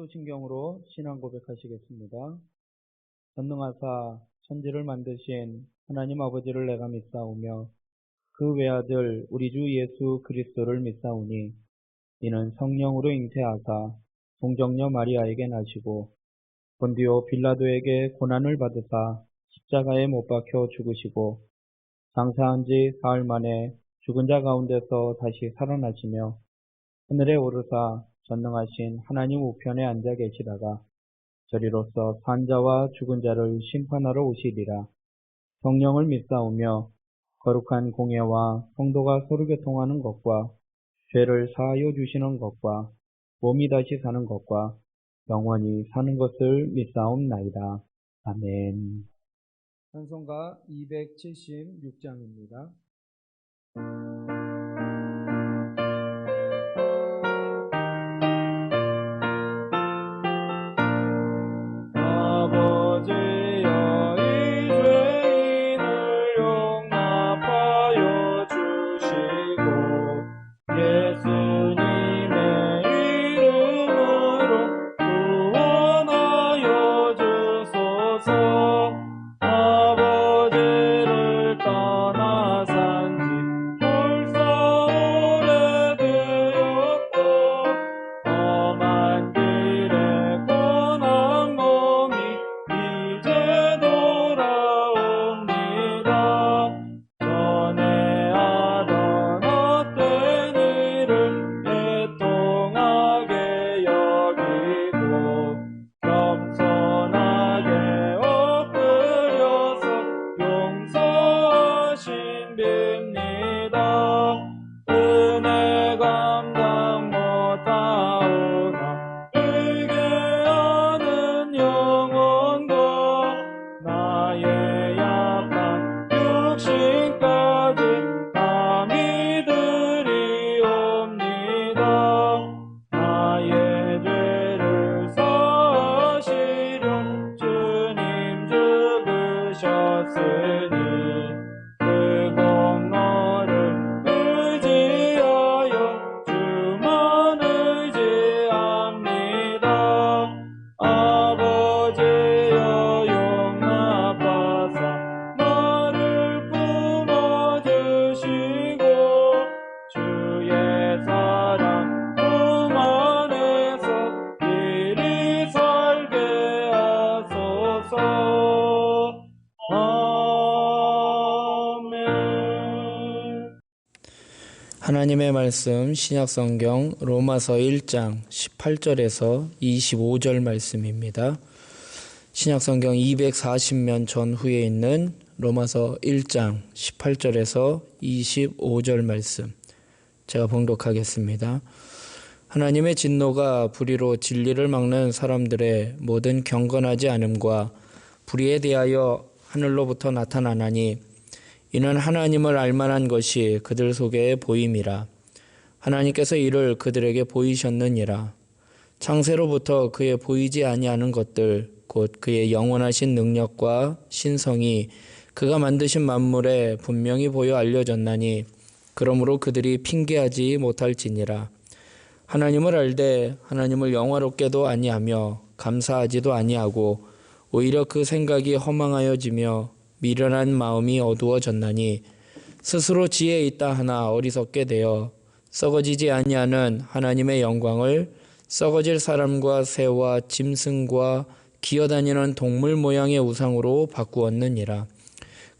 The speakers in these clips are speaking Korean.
사도신경으로 신앙 고백하시겠습니다. 전능하사 천지를 만드신 하나님 아버지를 내가 믿사오며 그 외아들 우리 주 예수 그리스도를 믿사오니 이는 성령으로 잉태하사 동정녀 마리아에게 나시고 본디오 빌라도에게 고난을 받으사 십자가에 못 박혀 죽으시고 장사한 지 사흘 만에 죽은 자 가운데서 다시 살아나시며 하늘에 오르사 전능하신 하나님 우편에 앉아 계시다가 저리로서 산 자와 죽은 자를 심판하러 오시리라. 성령을 믿사오며 거룩한 공예와 성도가 서로 교통하는 것과 죄를 사하여 주시는 것과 몸이 다시 사는 것과 영원히 사는 것을 믿사옵나이다. 아멘. 찬송가 276장입니다. 하나님의 말씀 신약성경 로마서 1장 18절에서 25절 말씀입니다. 신약성경 240면 전후에 있는 로마서 1장 18절에서 25절 말씀 제가 봉독하겠습니다. 하나님의 진노가 불의로 진리를 막는 사람들의 모든 경건하지 않음과 불의에 대하여 하늘로부터 나타나나니 이는 하나님을 알만한 것이 그들 속에 보임이라. 하나님께서 이를 그들에게 보이셨느니라. 창세로부터 그의 보이지 아니하는 것들 곧 그의 영원하신 능력과 신성이 그가 만드신 만물에 분명히 보여 알려졌나니 그러므로 그들이 핑계하지 못할지니라. 하나님을 알되 하나님을 영화롭게도 아니하며 감사하지도 아니하고 오히려 그 생각이 허망하여지며 미련한 마음이 어두워졌나니 스스로 지혜 있다 하나 어리석게 되어 썩어지지 아니하는 하나님의 영광을 썩어질 사람과 새와 짐승과 기어다니는 동물 모양의 우상으로 바꾸었느니라.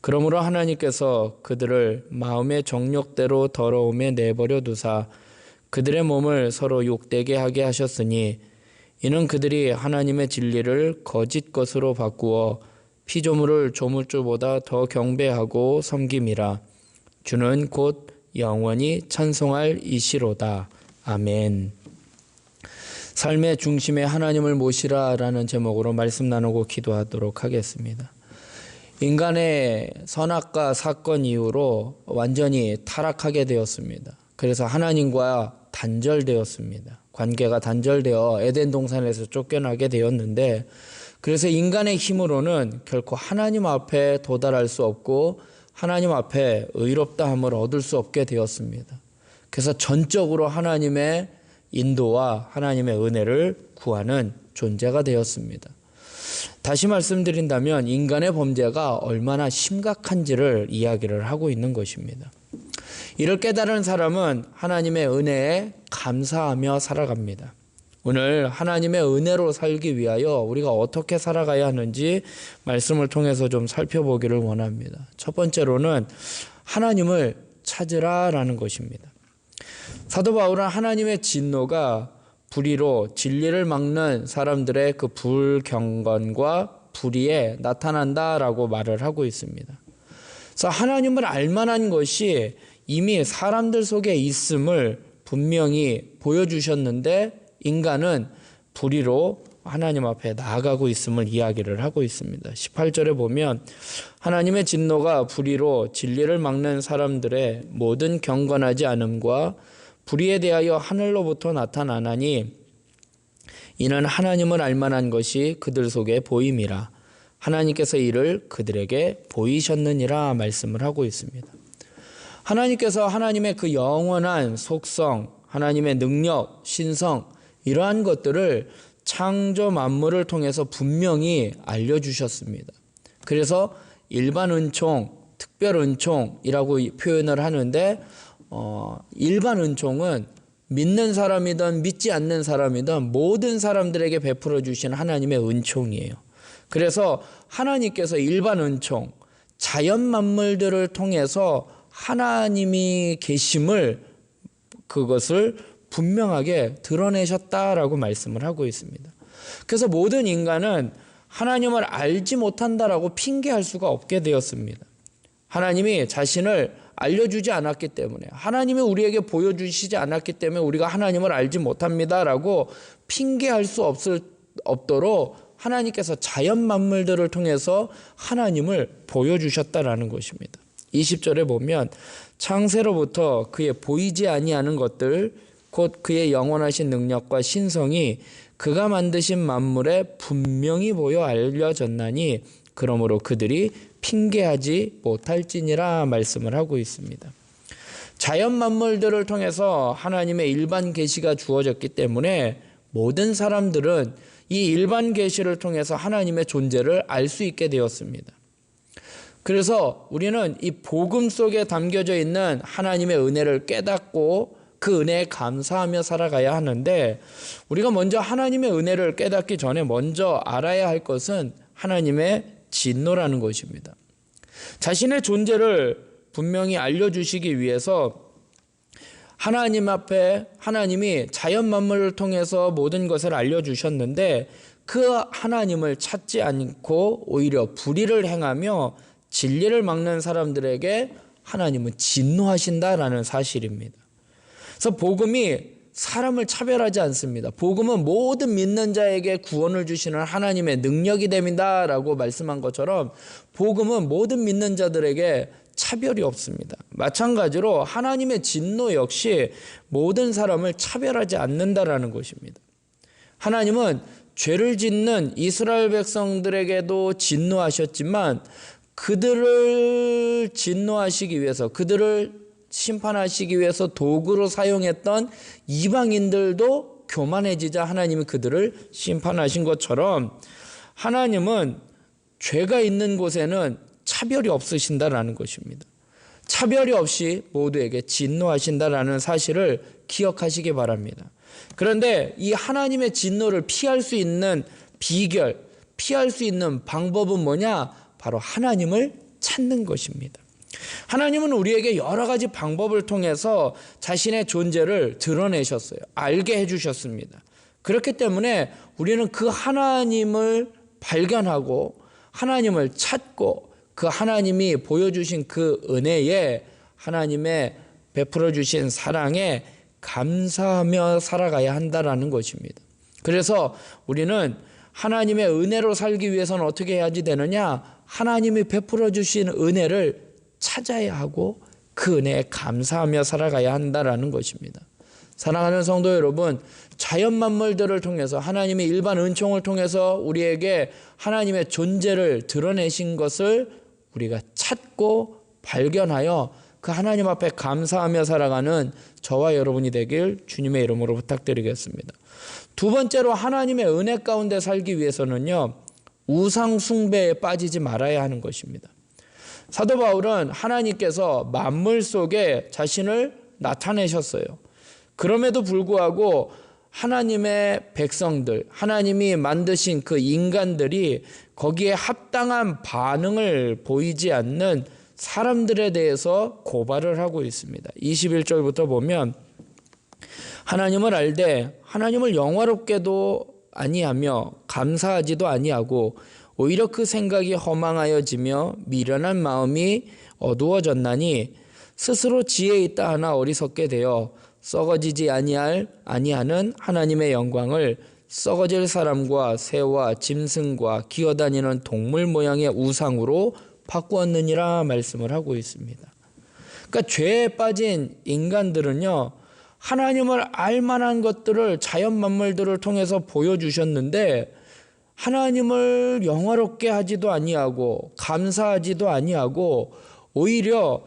그러므로 하나님께서 그들을 마음의 정욕대로 더러움에 내버려 두사 그들의 몸을 서로 욕되게 하게 하셨으니 이는 그들이 하나님의 진리를 거짓 것으로 바꾸어 피조물을 조물주보다 더 경배하고 섬김이라. 주는 곧 영원히 찬송할 이시로다. 아멘. 삶의 중심에 하나님을 모시라 라는 제목으로 말씀 나누고 기도하도록 하겠습니다. 인간의 선악과 사건 이후로 완전히 타락하게 되었습니다. 그래서 하나님과 단절되었습니다. 관계가 단절되어 에덴 동산에서 쫓겨나게 되었는데 그래서 인간의 힘으로는 결코 하나님 앞에 도달할 수 없고 하나님 앞에 의롭다함을 얻을 수 없게 되었습니다. 그래서 전적으로 하나님의 인도와 하나님의 은혜를 구하는 존재가 되었습니다. 다시 말씀드린다면 인간의 범죄가 얼마나 심각한지를 이야기를 하고 있는 것입니다. 이를 깨달은 사람은 하나님의 은혜에 감사하며 살아갑니다. 오늘 하나님의 은혜로 살기 위하여 우리가 어떻게 살아가야 하는지 말씀을 통해서 좀 살펴보기를 원합니다. 첫 번째로는 하나님을 찾으라라는 것입니다. 사도 바울은 하나님의 진노가 불의로 진리를 막는 사람들의 그 불경건과 불의에 나타난다라고 말을 하고 있습니다. 그래서 하나님을 알만한 것이 이미 사람들 속에 있음을 분명히 보여주셨는데 인간은 불의로 하나님 앞에 나아가고 있음을 이야기를 하고 있습니다. 18절에 보면 하나님의 진노가 불의로 진리를 막는 사람들의 모든 경건하지 않음과 불의에 대하여 하늘로부터 나타나나니 이는 하나님을 알만한 것이 그들 속에 보임이라 하나님께서 이를 그들에게 보이셨느니라 말씀을 하고 있습니다. 하나님께서 하나님의 그 영원한 속성, 하나님의 능력, 신성 이러한 것들을 창조 만물을 통해서 분명히 알려주셨습니다. 그래서 일반 은총, 특별 은총이라고 표현을 하는데 일반 은총은 믿는 사람이든 믿지 않는 사람이든 모든 사람들에게 베풀어 주신 하나님의 은총이에요. 그래서 하나님께서 일반 은총, 자연 만물들을 통해서 하나님이 계심을 그것을 분명하게 드러내셨다라고 말씀을 하고 있습니다. 그래서 모든 인간은 하나님을 알지 못한다라고 핑계할 수가 없게 되었습니다. 하나님이 자신을 알려주지 않았기 때문에 하나님이 우리에게 보여주시지 않았기 때문에 우리가 하나님을 알지 못합니다라고 핑계할 수 없도록 하나님께서 자연 만물들을 통해서 하나님을 보여주셨다라는 것입니다. 20절에 보면 창세로부터 그의 보이지 아니하는 것들 곧 그의 영원하신 능력과 신성이 그가 만드신 만물에 분명히 보여 알려졌나니 그러므로 그들이 핑계하지 못할지니라 말씀을 하고 있습니다. 자연 만물들을 통해서 하나님의 일반 계시가 주어졌기 때문에 모든 사람들은 이 일반 계시를 통해서 하나님의 존재를 알 수 있게 되었습니다. 그래서 우리는 이 복음 속에 담겨져 있는 하나님의 은혜를 깨닫고 그 은혜에 감사하며 살아가야 하는데 우리가 먼저 하나님의 은혜를 깨닫기 전에 먼저 알아야 할 것은 하나님의 진노라는 것입니다. 자신의 존재를 분명히 알려주시기 위해서 하나님 앞에 하나님이 자연 만물을 통해서 모든 것을 알려주셨는데 그 하나님을 찾지 않고 오히려 불의를 행하며 진리를 막는 사람들에게 하나님은 진노하신다라는 사실입니다. 그래서 복음이 사람을 차별하지 않습니다. 복음은 모든 믿는 자에게 구원을 주시는 하나님의 능력이 됩니다라고 말씀한 것처럼 복음은 모든 믿는 자들에게 차별이 없습니다. 마찬가지로 하나님의 진노 역시 모든 사람을 차별하지 않는다라는 것입니다. 하나님은 죄를 짓는 이스라엘 백성들에게도 진노하셨지만 그들을 진노하시기 위해서 그들을 심판하시기 위해서 도구로 사용했던 이방인들도 교만해지자 하나님이 그들을 심판하신 것처럼 하나님은 죄가 있는 곳에는 차별이 없으신다라는 것입니다. 차별이 없이 모두에게 진노하신다라는 사실을 기억하시기 바랍니다. 그런데 이 하나님의 진노를 피할 수 있는 비결, 피할 수 있는 방법은 뭐냐? 바로 하나님을 찾는 것입니다. 하나님은 우리에게 여러 가지 방법을 통해서 자신의 존재를 드러내셨어요. 알게 해주셨습니다. 그렇기 때문에 우리는 그 하나님을 발견하고 하나님을 찾고 그 하나님이 보여주신 그 은혜에 하나님의 베풀어 주신 사랑에 감사하며 살아가야 한다라는 것입니다. 그래서 우리는 하나님의 은혜로 살기 위해서는 어떻게 해야지 되느냐? 하나님이 베풀어 주신 은혜를 찾아야 하고 그 은혜에 감사하며 살아가야 한다라는 것입니다. 사랑하는 성도 여러분, 자연 만물들을 통해서 하나님의 일반 은총을 통해서 우리에게 하나님의 존재를 드러내신 것을 우리가 찾고 발견하여 그 하나님 앞에 감사하며 살아가는 저와 여러분이 되길 주님의 이름으로 부탁드리겠습니다. 두 번째로 하나님의 은혜 가운데 살기 위해서는요, 우상 숭배에 빠지지 말아야 하는 것입니다. 사도 바울은 하나님께서 만물 속에 자신을 나타내셨어요. 그럼에도 불구하고 하나님의 백성들, 하나님이 만드신 그 인간들이 거기에 합당한 반응을 보이지 않는 사람들에 대해서 고발을 하고 있습니다. 21절부터 보면 하나님을 알되 하나님을 영화롭게도 아니하며 감사하지도 아니하고 오히려 그 생각이 허망하여지며 미련한 마음이 어두워졌나니 스스로 지혜 있다 하나 어리석게 되어 썩어지지 아니하는 하나님의 영광을 썩어질 사람과 새와 짐승과 기어다니는 동물 모양의 우상으로 바꾸었느니라 말씀을 하고 있습니다. 그러니까 죄에 빠진 인간들은요, 하나님을 알만한 것들을 자연 만물들을 통해서 보여주셨는데 하나님을 영화롭게 하지도 아니하고 감사하지도 아니하고 오히려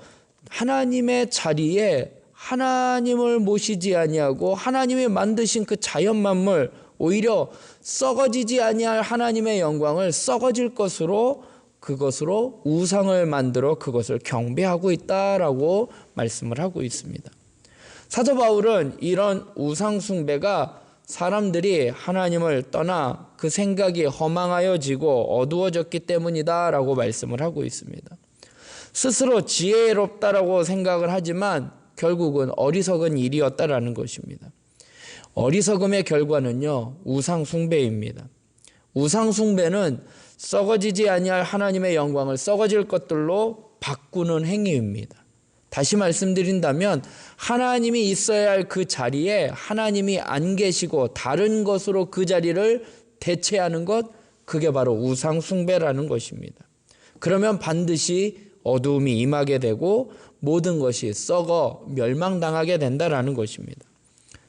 하나님의 자리에 하나님을 모시지 아니하고 하나님이 만드신 그 자연 만물, 오히려 썩어지지 아니할 하나님의 영광을 썩어질 것으로 그것으로 우상을 만들어 그것을 경배하고 있다라고 말씀을 하고 있습니다. 사도 바울은 이런 우상 숭배가 사람들이 하나님을 떠나 그 생각이 허망하여지고 어두워졌기 때문이다라고 말씀을 하고 있습니다. 스스로 지혜롭다라고 생각을 하지만 결국은 어리석은 일이었다라는 것입니다. 어리석음의 결과는요, 우상 숭배입니다. 우상 숭배는 썩어지지 아니할 하나님의 영광을 썩어질 것들로 바꾸는 행위입니다. 다시 말씀드린다면 하나님이 있어야 할 그 자리에 하나님이 안 계시고 다른 것으로 그 자리를 대체하는 것, 그게 바로 우상 숭배라는 것입니다. 그러면 반드시 어두움이 임하게 되고 모든 것이 썩어 멸망당하게 된다라는 것입니다.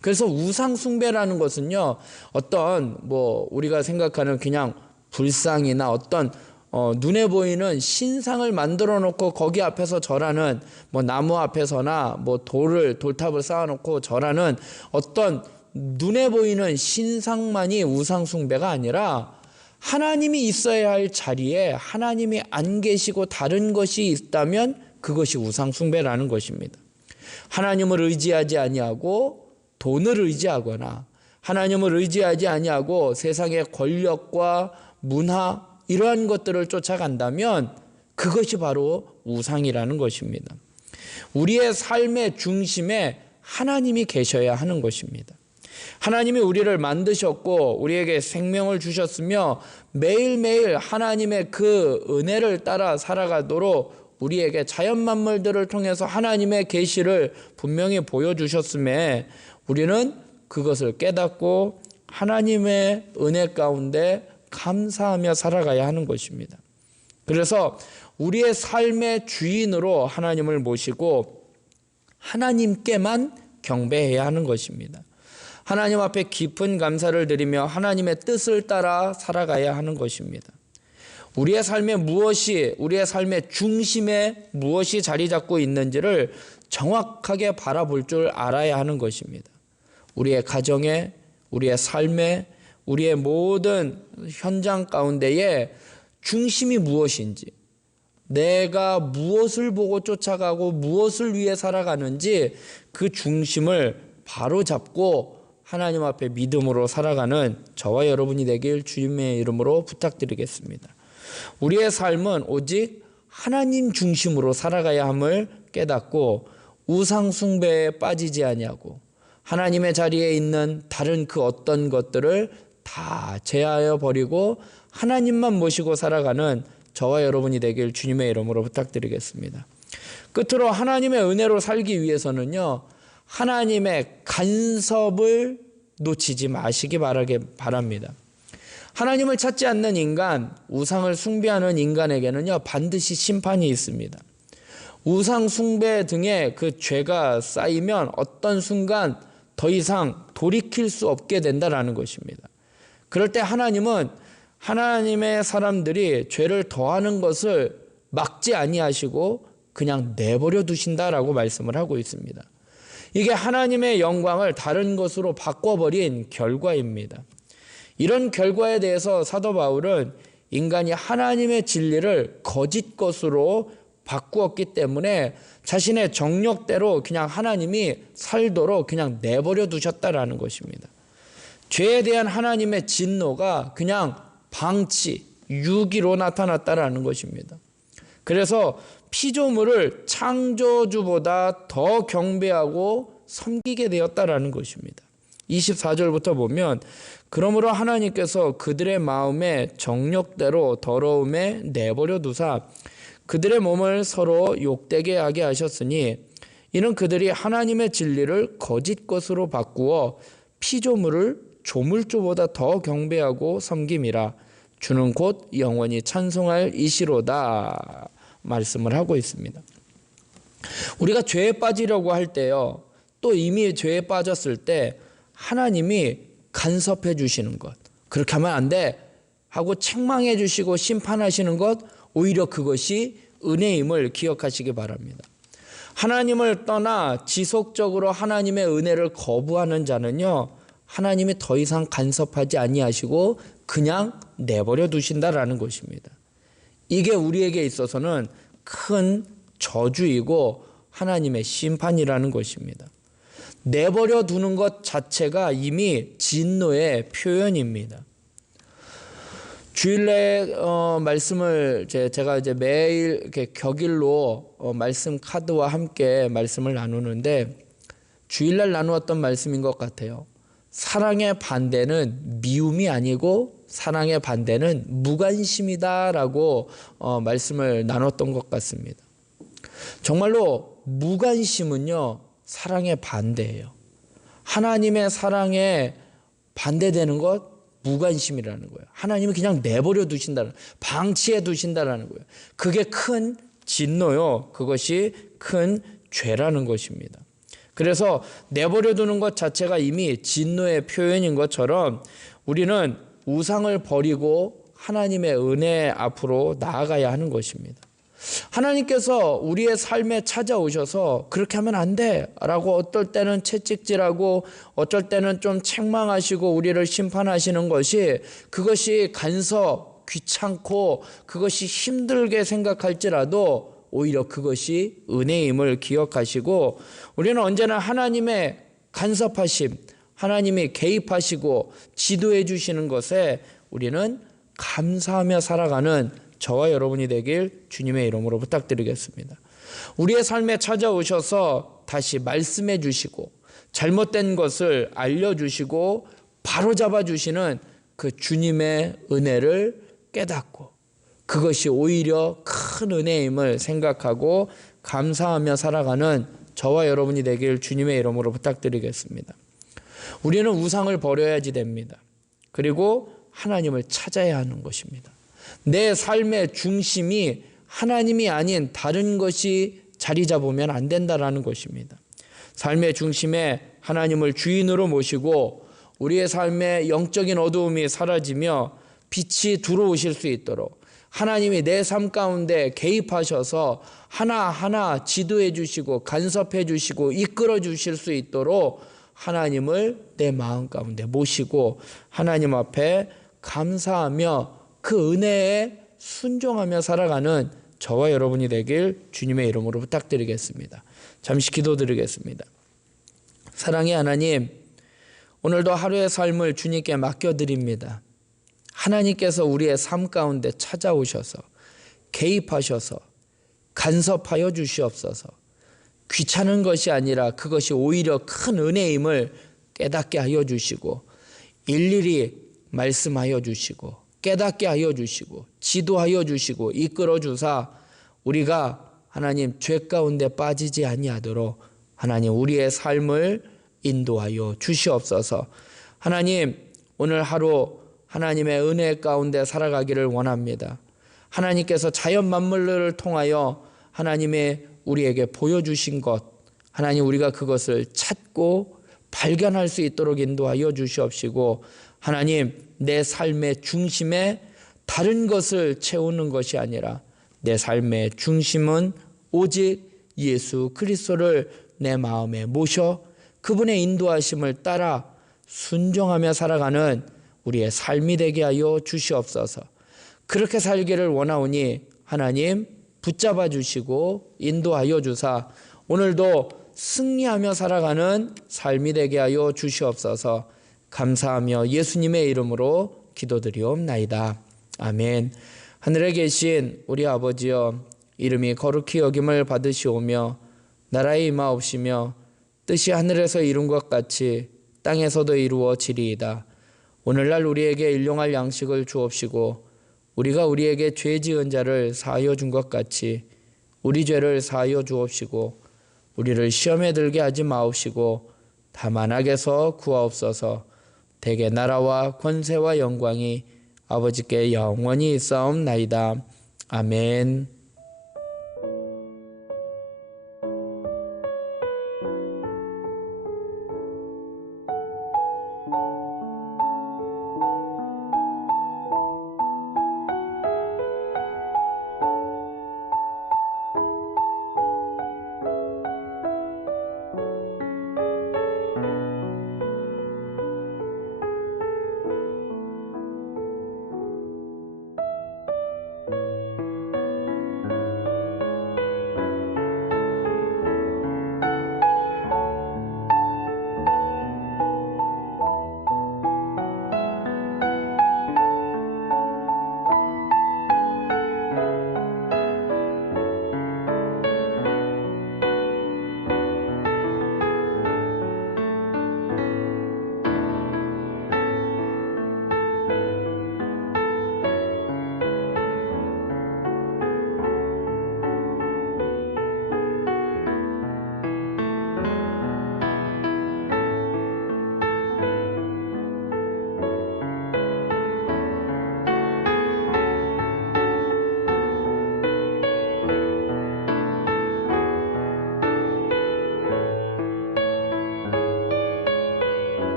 그래서 우상 숭배라는 것은요, 어떤 우리가 생각하는 그냥 불상이나 어떤 눈에 보이는 신상을 만들어 놓고 거기 앞에서 절하는 나무 앞에서나 돌탑을 쌓아놓고 절하는 어떤 눈에 보이는 신상만이 우상 숭배가 아니라 하나님이 있어야 할 자리에 하나님이 안 계시고 다른 것이 있다면 그것이 우상 숭배라는 것입니다. 하나님을 의지하지 아니하고 돈을 의지하거나 하나님을 의지하지 아니하고 세상의 권력과 문화 이러한 것들을 쫓아간다면 그것이 바로 우상이라는 것입니다. 우리의 삶의 중심에 하나님이 계셔야 하는 것입니다. 하나님이 우리를 만드셨고 우리에게 생명을 주셨으며 매일매일 하나님의 그 은혜를 따라 살아가도록 우리에게 자연 만물들을 통해서 하나님의 계시를 분명히 보여주셨음에 우리는 그것을 깨닫고 하나님의 은혜 가운데 감사하며 살아가야 하는 것입니다. 그래서 우리의 삶의 주인으로 하나님을 모시고 하나님께만 경배해야 하는 것입니다. 하나님 앞에 깊은 감사를 드리며 하나님의 뜻을 따라 살아가야 하는 것입니다. 우리의 삶의 중심에 무엇이 자리 잡고 있는지를 정확하게 바라볼 줄 알아야 하는 것입니다. 우리의 가정에, 우리의 삶에, 우리의 모든 현장 가운데에 중심이 무엇인지, 내가 무엇을 보고 쫓아가고 무엇을 위해 살아가는지 그 중심을 바로 잡고 하나님 앞에 믿음으로 살아가는 저와 여러분이 되길 주님의 이름으로 부탁드리겠습니다. 우리의 삶은 오직 하나님 중심으로 살아가야 함을 깨닫고 우상 숭배에 빠지지 아니하고 하나님의 자리에 있는 다른 그 어떤 것들을 다 제하여 버리고 하나님만 모시고 살아가는 저와 여러분이 되길 주님의 이름으로 부탁드리겠습니다. 끝으로 하나님의 은혜로 살기 위해서는요, 하나님의 간섭을 놓치지 마시기 바랍니다. 하나님을 찾지 않는 인간, 우상을 숭배하는 인간에게는요, 반드시 심판이 있습니다. 우상 숭배 등의 그 죄가 쌓이면 어떤 순간 더 이상 돌이킬 수 없게 된다라는 것입니다. 그럴 때 하나님은 하나님의 사람들이 죄를 더하는 것을 막지 아니하시고 그냥 내버려 두신다라고 말씀을 하고 있습니다. 이게 하나님의 영광을 다른 것으로 바꿔버린 결과입니다. 이런 결과에 대해서 사도 바울은 인간이 하나님의 진리를 거짓 것으로 바꾸었기 때문에 자신의 정력대로 그냥 하나님이 살도록 그냥 내버려 두셨다라는 것입니다. 죄에 대한 하나님의 진노가 그냥 방치, 유기로 나타났다라는 것입니다. 그래서 피조물을 창조주보다 더 경배하고 섬기게 되었다라는 것입니다. 24절부터 보면 그러므로 하나님께서 그들의 마음에 정력대로 더러움에 내버려 두사 그들의 몸을 서로 욕되게 하게 하셨으니 이는 그들이 하나님의 진리를 거짓 것으로 바꾸어 피조물을 조물주보다 더 경배하고 섬김이라 주는 곧 영원히 찬송할 이시로다 말씀을 하고 있습니다. 우리가 죄에 빠지려고 할 때요, 또 이미 죄에 빠졌을 때 하나님이 간섭해 주시는 것, 그렇게 하면 안 돼 하고 책망해 주시고 심판하시는 것, 오히려 그것이 은혜임을 기억하시기 바랍니다. 하나님을 떠나 지속적으로 하나님의 은혜를 거부하는 자는요, 하나님이 더 이상 간섭하지 아니하시고 그냥 내버려 두신다라는 것입니다. 이게 우리에게 있어서는 큰 저주이고 하나님의 심판이라는 것입니다. 내버려 두는 것 자체가 이미 진노의 표현입니다. 주일날 말씀을 제가 이제 매일 이렇게 격일로 말씀 카드와 함께 말씀을 나누는데 주일날 나누었던 말씀인 것 같아요. 사랑의 반대는 미움이 아니고 사랑의 반대는 무관심이다라고 말씀을 나눴던 것 같습니다. 정말로 무관심은요, 사랑의 반대예요. 하나님의 사랑에 반대되는 것 무관심이라는 거예요. 하나님이 그냥 내버려 두신다는, 방치해 두신다는 거예요. 그게 큰 진노요. 그것이 큰 죄라는 것입니다. 그래서 내버려 두는 것 자체가 이미 진노의 표현인 것처럼 우리는 우상을 버리고 하나님의 은혜 앞으로 나아가야 하는 것입니다. 하나님께서 우리의 삶에 찾아오셔서 그렇게 하면 안 돼 라고 어떨 때는 채찍질하고 어쩔 때는 좀 책망하시고 우리를 심판하시는 것이, 그것이 간섭, 귀찮고 그것이 힘들게 생각할지라도 오히려 그것이 은혜임을 기억하시고, 우리는 언제나 하나님의 간섭하심, 하나님이 개입하시고 지도해 주시는 것에 우리는 감사하며 살아가는 저와 여러분이 되길 주님의 이름으로 부탁드리겠습니다. 우리의 삶에 찾아오셔서 다시 말씀해 주시고 잘못된 것을 알려주시고 바로잡아 주시는 그 주님의 은혜를 깨닫고 그것이 오히려 큰 은혜임을 생각하고 감사하며 살아가는 저와 여러분이 되길 주님의 이름으로 부탁드리겠습니다. 우리는 우상을 버려야지 됩니다. 그리고 하나님을 찾아야 하는 것입니다. 내 삶의 중심이 하나님이 아닌 다른 것이 자리 잡으면 안 된다라는 것입니다. 삶의 중심에 하나님을 주인으로 모시고 우리의 삶의 영적인 어두움이 사라지며 빛이 들어오실 수 있도록 하나님이 내 삶 가운데 개입하셔서 하나하나 지도해 주시고 간섭해 주시고 이끌어 주실 수 있도록 하나님을 내 마음 가운데 모시고 하나님 앞에 감사하며 그 은혜에 순종하며 살아가는 저와 여러분이 되길 주님의 이름으로 부탁드리겠습니다. 잠시 기도드리겠습니다. 사랑의 하나님, 오늘도 하루의 삶을 주님께 맡겨드립니다. 하나님께서 우리의 삶 가운데 찾아오셔서 개입하셔서 간섭하여 주시옵소서. 귀찮은 것이 아니라 그것이 오히려 큰 은혜임을 깨닫게 하여 주시고 일일이 말씀하여 주시고 깨닫게 하여 주시고 지도하여 주시고 이끌어 주사 우리가 하나님 죄 가운데 빠지지 아니하도록 하나님 우리의 삶을 인도하여 주시옵소서. 하나님 오늘 하루 하나님의 은혜 가운데 살아가기를 원합니다. 하나님께서 자연 만물을 통하여 하나님의 우리에게 보여주신 것, 하나님 우리가 그것을 찾고 발견할 수 있도록 인도하여 주시옵시고 하나님 내 삶의 중심에 다른 것을 채우는 것이 아니라 내 삶의 중심은 오직 예수 그리스도를 내 마음에 모셔 그분의 인도하심을 따라 순종하며 살아가는 우리의 삶이 되게 하여 주시옵소서. 그렇게 살기를 원하오니 하나님 붙잡아 주시고 인도하여 주사 오늘도 승리하며 살아가는 삶이 되게 하여 주시옵소서. 감사하며 예수님의 이름으로 기도드리옵나이다. 아멘. 하늘에 계신 우리 아버지여, 이름이 거룩히 여김을 받으시오며 나라의 임하옵시며 뜻이 하늘에서 이룬 것 같이 땅에서도 이루어지리이다. 오늘날 우리에게 일용할 양식을 주옵시고 우리가 우리에게 죄 지은 자를 사하여 준 것 같이 우리 죄를 사하여 주옵시고 우리를 시험에 들게 하지 마옵시고 다만 악에서 구하옵소서. 대개 나라와 권세와 영광이 아버지께 영원히 있사옵나이다. 아멘.